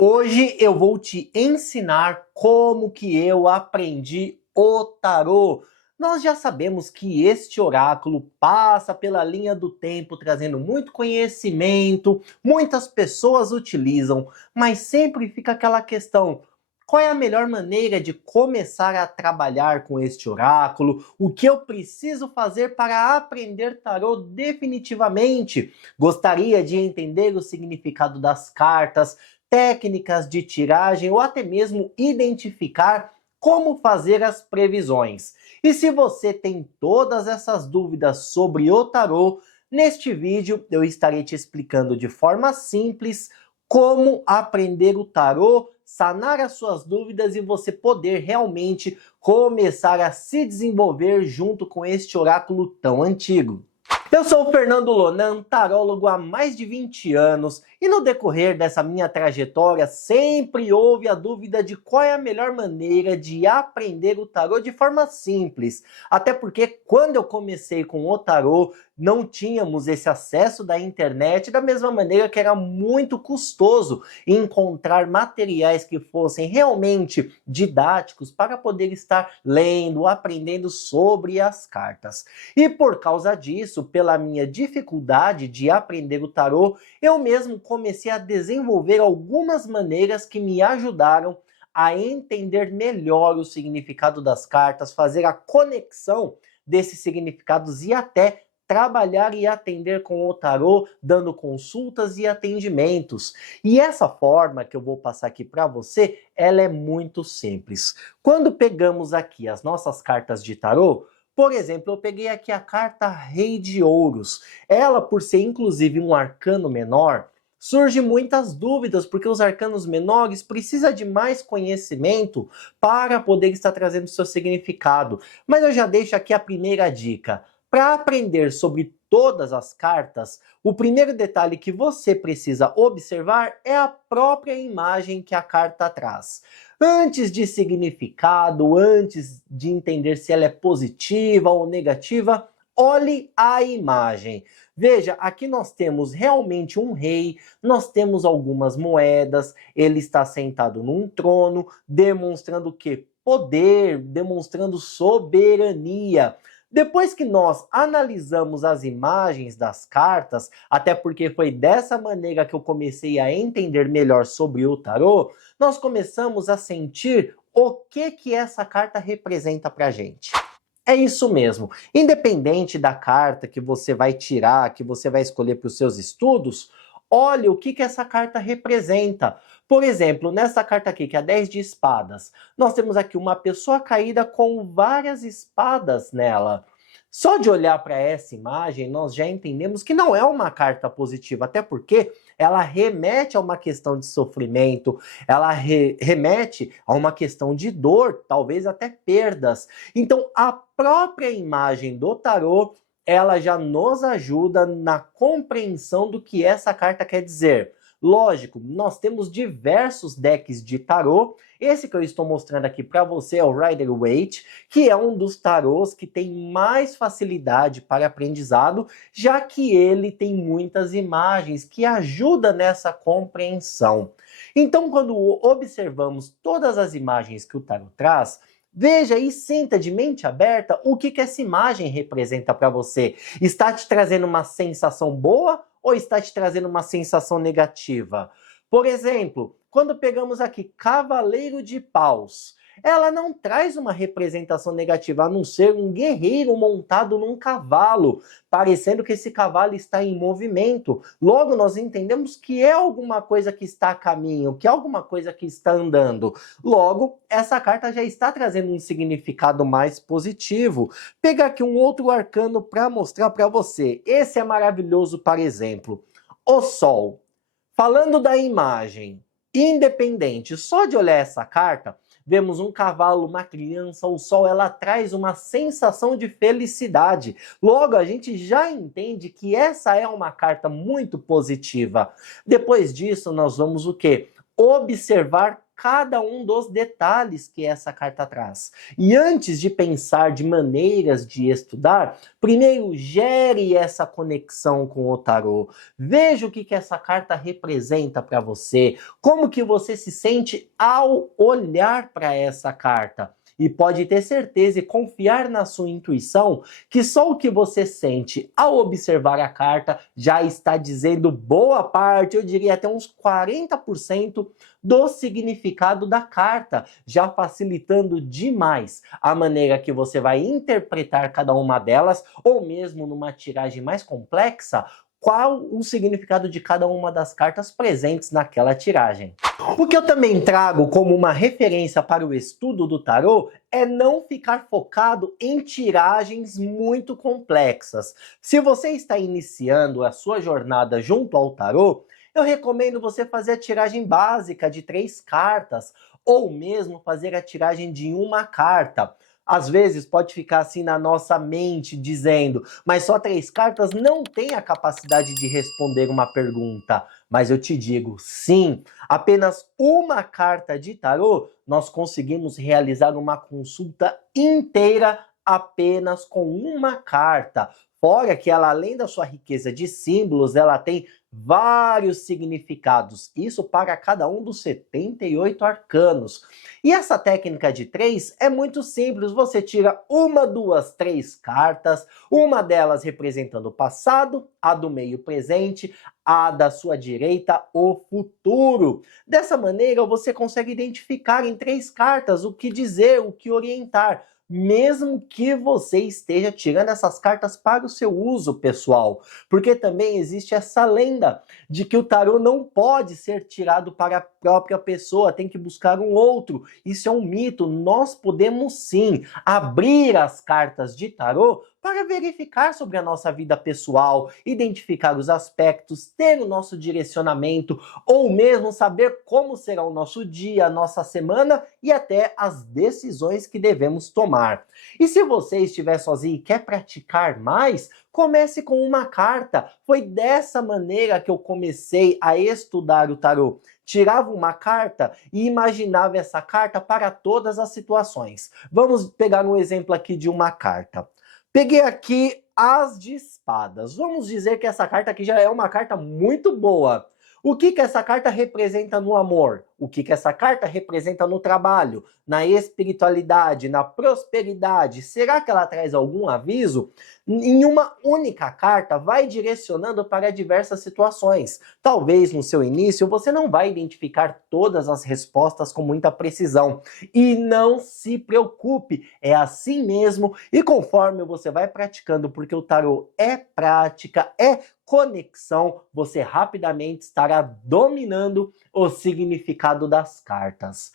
Hoje eu vou te ensinar como que eu aprendi o tarô. Nós já sabemos que este oráculo passa pela linha do tempo, trazendo muito conhecimento, muitas pessoas utilizam, mas sempre fica aquela questão: qual é a melhor maneira de começar a trabalhar com este oráculo? O que eu preciso fazer para aprender tarô definitivamente? Gostaria de entender o significado das cartas, técnicas de tiragem ou até mesmo identificar como fazer as previsões. E se você tem todas essas dúvidas sobre o tarô, neste vídeo eu estarei te explicando de forma simples como aprender o tarô, sanar as suas dúvidas e você poder realmente começar a se desenvolver junto com este oráculo tão antigo. Eu sou o Fernando Lonan, tarólogo há mais de 20 anos, e no decorrer dessa minha trajetória sempre houve a dúvida de qual é a melhor maneira de aprender o tarô de forma simples. Até porque quando eu comecei com o tarô, não tínhamos esse acesso da internet, da mesma maneira que era muito custoso encontrar materiais que fossem realmente didáticos para poder estar lendo, aprendendo sobre as cartas. E por causa disso, pela minha dificuldade de aprender o tarô, eu mesmo comecei a desenvolver algumas maneiras que me ajudaram a entender melhor o significado das cartas, fazer a conexão desses significados e até trabalhar e atender com o tarô, dando consultas e atendimentos. E essa forma que eu vou passar aqui para você, ela é muito simples. Quando pegamos aqui as nossas cartas de tarô, por exemplo, eu peguei aqui a carta Rei de Ouros. Ela, por ser inclusive um arcano menor, surge muitas dúvidas, porque os arcanos menores precisam de mais conhecimento para poder estar trazendo seu significado. Mas eu já deixo aqui a primeira dica. Para aprender sobre todas as cartas, o primeiro detalhe que você precisa observar é a própria imagem que a carta traz. Antes de significado, antes de entender se ela é positiva ou negativa, olhe a imagem. Veja, aqui nós temos realmente um rei, nós temos algumas moedas, ele está sentado num trono, demonstrando o quê? Poder, demonstrando soberania. Depois que nós analisamos as imagens das cartas, até porque foi dessa maneira que eu comecei a entender melhor sobre o tarô, nós começamos a sentir o que essa carta representa pra gente. É isso mesmo. Independente da carta que você vai tirar, que você vai escolher para os seus estudos, olhe o que essa carta representa. Por exemplo, nessa carta aqui, que é a 10 de espadas, nós temos aqui uma pessoa caída com várias espadas nela. Só de olhar para essa imagem, nós já entendemos que não é uma carta positiva, até porque ela remete a uma questão de sofrimento, ela remete a uma questão de dor, talvez até perdas. Então, a própria imagem do tarô, ela já nos ajuda na compreensão do que essa carta quer dizer. Lógico, nós temos diversos decks de tarô. Esse que eu estou mostrando aqui para você é o Rider-Waite, que é um dos tarôs que tem mais facilidade para aprendizado, já que ele tem muitas imagens que ajudam nessa compreensão. Então, quando observamos todas as imagens que o tarô traz, veja e sinta de mente aberta o que essa imagem representa para você. Está te trazendo uma sensação boa ou está te trazendo uma sensação negativa? Por exemplo, quando pegamos aqui Cavaleiro de Paus, ela não traz uma representação negativa, a não ser um guerreiro montado num cavalo, parecendo que esse cavalo está em movimento. Logo, nós entendemos que é alguma coisa que está a caminho, que é alguma coisa que está andando. Logo, essa carta já está trazendo um significado mais positivo. Pega aqui um outro arcano para mostrar para você. Esse é maravilhoso, por exemplo. O Sol. Falando da imagem, independente, só de olhar essa carta, vemos um cavalo, uma criança, o sol, ela traz uma sensação de felicidade. Logo, a gente já entende que essa é uma carta muito positiva. Depois disso, nós vamos o quê? Observar cada um dos detalhes que essa carta traz. E antes de pensar de maneiras de estudar, primeiro gere essa conexão com o tarô. Veja o que essa carta representa para você, como que você se sente ao olhar para essa carta. E pode ter certeza e confiar na sua intuição que só o que você sente ao observar a carta já está dizendo boa parte, eu diria até uns 40% do significado da carta, já facilitando demais a maneira que você vai interpretar cada uma delas, ou mesmo numa tiragem mais complexa, qual o significado de cada uma das cartas presentes naquela tiragem. O que eu também trago como uma referência para o estudo do tarô é não ficar focado em tiragens muito complexas. Se você está iniciando a sua jornada junto ao tarô, eu recomendo você fazer a tiragem básica de 3 cartas, ou mesmo fazer a tiragem de uma carta. Às vezes pode ficar assim na nossa mente dizendo, mas só 3 cartas não tem a capacidade de responder uma pergunta. Mas eu te digo, sim, apenas uma carta de tarô, nós conseguimos realizar uma consulta inteira apenas com uma carta. Fora que ela, além da sua riqueza de símbolos, ela tem vários significados. Isso para cada um dos 78 arcanos. E essa técnica de 3 é muito simples. Você tira 1, 2, 3 cartas, uma delas representando o passado, a do meio presente, a da sua direita o futuro. Dessa maneira você consegue identificar em 3 cartas o que dizer, o que orientar, mesmo que você esteja tirando essas cartas para o seu uso pessoal. Porque também existe essa lenda de que o tarô não pode ser tirado para a própria pessoa, tem que buscar um outro. Isso é um mito. Nós podemos sim abrir as cartas de tarô para verificar sobre a nossa vida pessoal, identificar os aspectos, ter o nosso direcionamento, ou mesmo saber como será o nosso dia, a nossa semana e até as decisões que devemos tomar. E se você estiver sozinho e quer praticar mais, comece com uma carta. Foi dessa maneira que eu comecei a estudar o tarô. Tirava uma carta e imaginava essa carta para todas as situações. Vamos pegar um exemplo aqui de uma carta. Peguei aqui As de Espadas. Vamos dizer que essa carta aqui já é uma carta muito boa. O que essa carta representa no amor? O que essa carta representa no trabalho? Na espiritualidade? Na prosperidade? Será que ela traz algum aviso? Em uma única carta, vai direcionando para diversas situações. Talvez no seu início você não vai identificar todas as respostas com muita precisão. E não se preocupe, é assim mesmo. E conforme você vai praticando, porque o tarô é prática, é conexão, você rapidamente estará dominando o significado das cartas.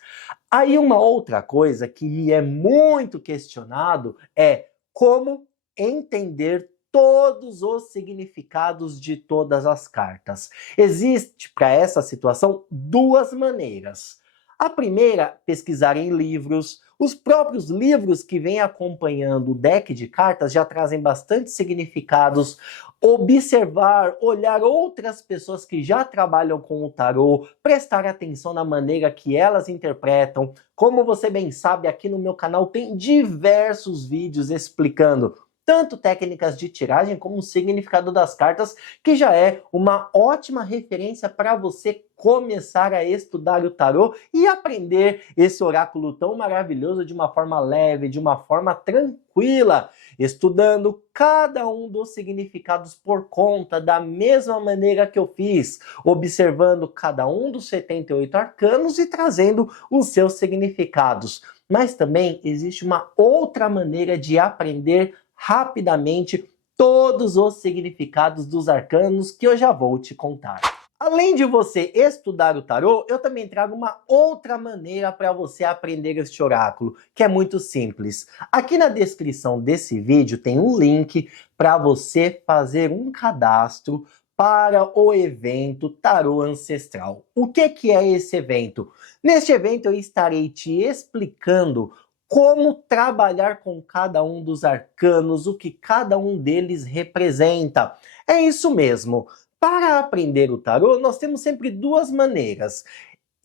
Aí uma outra coisa que é muito questionado é como entender todos os significados de todas as cartas. Existe para essa situação 2 maneiras. A primeira, pesquisar em livros. Os próprios livros que vêm acompanhando o deck de cartas já trazem bastante significados. Observar, olhar outras pessoas que já trabalham com o tarô, prestar atenção na maneira que elas interpretam. Como você bem sabe, aqui no meu canal tem diversos vídeos explicando tanto técnicas de tiragem como o significado das cartas, que já é uma ótima referência para você começar a estudar o tarô e aprender esse oráculo tão maravilhoso de uma forma leve, de uma forma tranquila, estudando cada um dos significados por conta, da mesma maneira que eu fiz, observando cada um dos 78 arcanos e trazendo os seus significados. Mas também existe uma outra maneira de aprender rapidamente todos os significados dos arcanos que eu já vou te contar. Além de você estudar o tarô, eu também trago uma outra maneira para você aprender este oráculo, que é muito simples. Aqui na descrição desse vídeo tem um link para você fazer um cadastro para o evento Tarô Ancestral. O que é esse evento? Neste evento eu estarei te explicando como trabalhar com cada um dos arcanos, o que cada um deles representa. É isso mesmo. Para aprender o tarô, nós temos sempre 2 maneiras.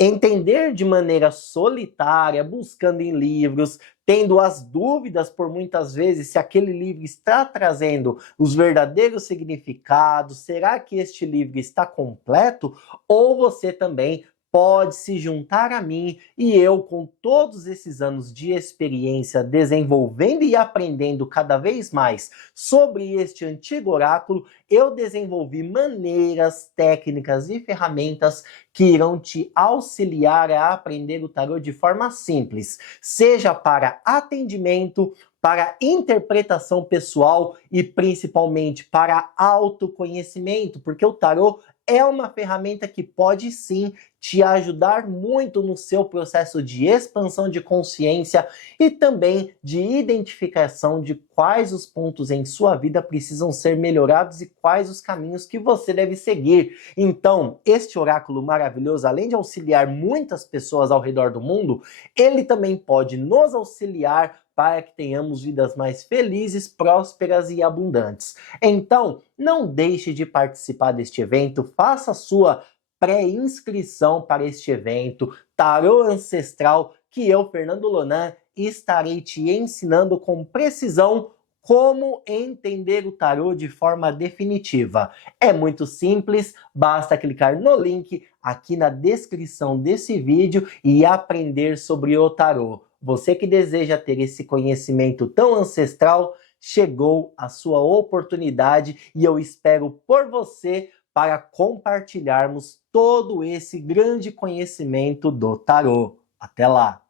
Entender de maneira solitária, buscando em livros, tendo as dúvidas por muitas vezes se aquele livro está trazendo os verdadeiros significados, será que este livro está completo? Ou você também pode se juntar a mim e eu, com todos esses anos de experiência, desenvolvendo e aprendendo cada vez mais sobre este antigo oráculo, eu desenvolvi maneiras, técnicas e ferramentas que irão te auxiliar a aprender o tarô de forma simples, seja para atendimento, para interpretação pessoal e principalmente para autoconhecimento, porque o tarô é uma ferramenta que pode sim te ajudar muito no seu processo de expansão de consciência e também de identificação de quais os pontos em sua vida precisam ser melhorados e quais os caminhos que você deve seguir. Então, este oráculo maravilhoso, além de auxiliar muitas pessoas ao redor do mundo, ele também pode nos auxiliar para que tenhamos vidas mais felizes, prósperas e abundantes. Então, não deixe de participar deste evento, faça a sua pré-inscrição para este evento, Tarô Ancestral, que eu, Fernando Lonan, estarei te ensinando com precisão como entender o tarô de forma definitiva. É muito simples, basta clicar no link aqui na descrição desse vídeo e aprender sobre o tarô. Você que deseja ter esse conhecimento tão ancestral, chegou a sua oportunidade e eu espero por você para compartilharmos todo esse grande conhecimento do tarô. Até lá!